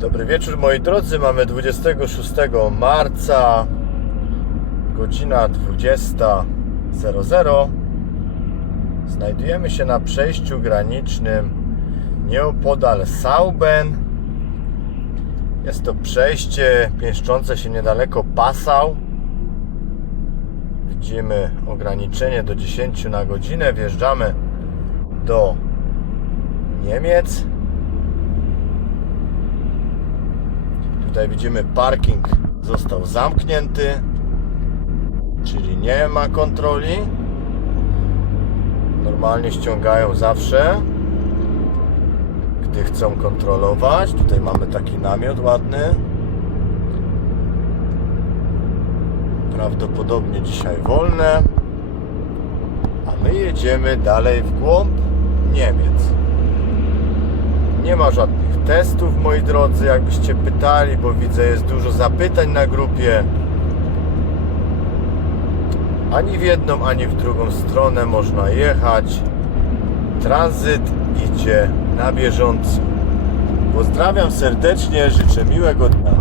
Dobry wieczór moi drodzy, mamy 26 marca, godzina 20.00. Znajdujemy się na przejściu granicznym nieopodal Sauben. Jest to przejście pięszczące się niedaleko Passau. Widzimy ograniczenie do 10 na godzinę. Wjeżdżamy do Niemiec. Tutaj widzimy parking został zamknięty, czyli nie ma kontroli. Normalnie ściągają zawsze, gdy chcą kontrolować. Tutaj mamy taki namiot ładny. Prawdopodobnie dzisiaj wolne. A my jedziemy dalej w głąb Niemiec. Nie ma żadnych testów, moi drodzy, jakbyście pytali, bo widzę, jest dużo zapytań na grupie. Ani w jedną, ani w drugą stronę można jechać. Tranzyt idzie na bieżąco. Pozdrawiam serdecznie, życzę miłego dnia.